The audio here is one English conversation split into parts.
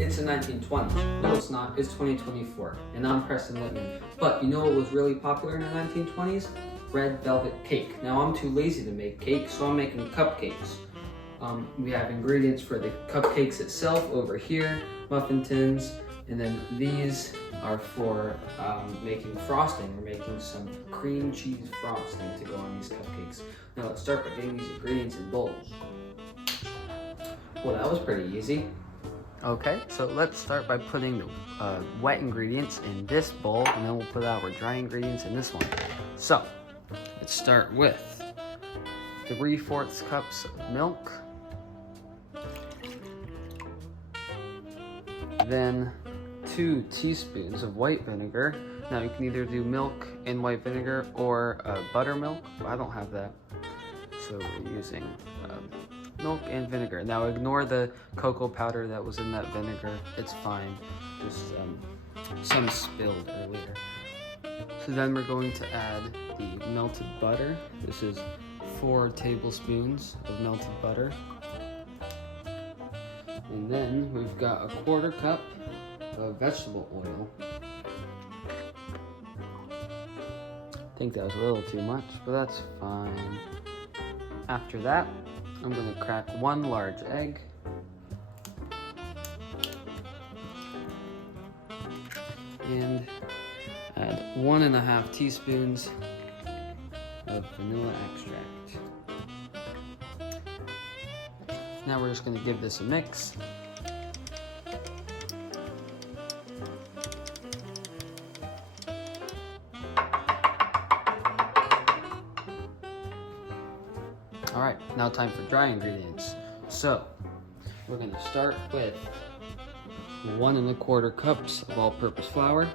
it's the 1920s. No, it's not. It's 2024, and I'm Preston Littman. But you know what was really popular in the 1920s? Red velvet cake. Now I'm too lazy to make cake, so I'm making cupcakes. We have ingredients for the cupcakes itself over here, muffin tins, and then these are for making frosting. We're making some cream cheese frosting to go on these cupcakes. Now let's start by getting these ingredients in bowls. Well, that was pretty easy. Okay, so let's start by putting the wet ingredients in this bowl, and then we'll put our dry ingredients in this one. So, let's start with 3/4 cups of milk, then 2 teaspoons of white vinegar. Now you can either do milk and white vinegar or buttermilk. I don't have that, so we're using milk and vinegar. Now ignore the cocoa powder that was in that vinegar. It's fine. Just some spilled earlier. So then we're going to add the melted butter. This is 4 tablespoons of melted butter. And then we've got 1/4 cup of vegetable oil. I think that was a little too much, but that's fine. After that, I'm going to crack 1 large egg. And add 1.5 teaspoons of vanilla extract. Now we're just going to give this a mix. Alright, now time for dry ingredients. So, we're going to start with 1 1/4 cups of all-purpose flour,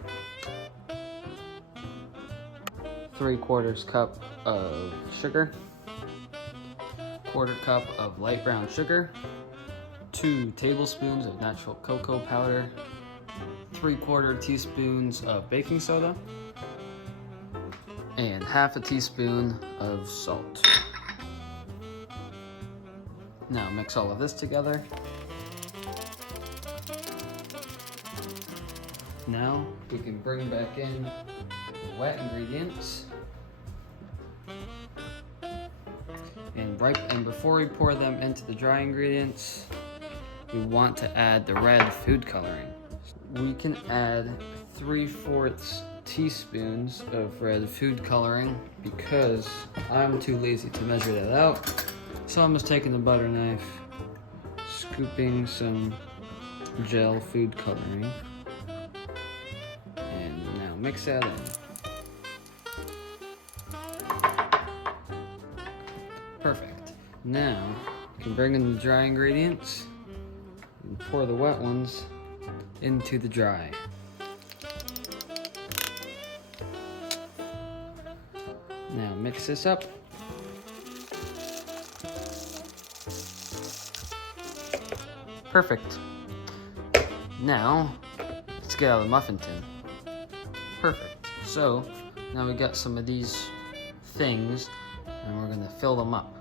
3/4 cup of sugar, 1/4 cup of light brown sugar, 2 tablespoons of natural cocoa powder, 3/4 teaspoons of baking soda, and 1/2 teaspoon of salt. Now mix all of this together. Now we can bring back in the wet ingredients. And before we pour them into the dry ingredients, we want to add the red food coloring. We can add 3/4 teaspoons of red food coloring because I'm too lazy to measure that out. So I'm just taking the butter knife, scooping some gel food coloring, and now mix that in. Perfect. Now you can bring in the dry ingredients and pour the wet ones into the dry. Now mix this up. Perfect. Now, let's get out of the muffin tin. Perfect. So, now we got some of these things, and we're gonna fill them up.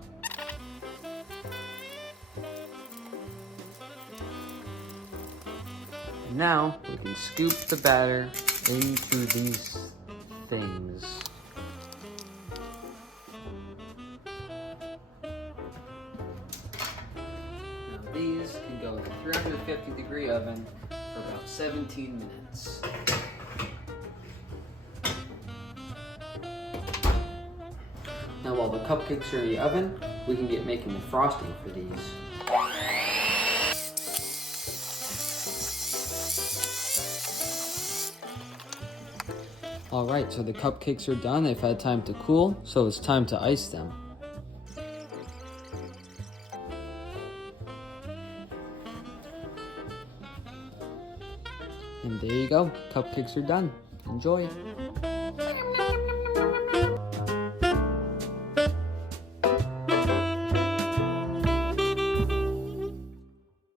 And now, we can scoop the batter into these things. These can go in a 350-degree oven for about 17 minutes. Now while the cupcakes are in the oven, we can get making the frosting for these. Alright, so the cupcakes are done. They've had time to cool, so it's time to ice them. And there you go, cupcakes are done. Enjoy.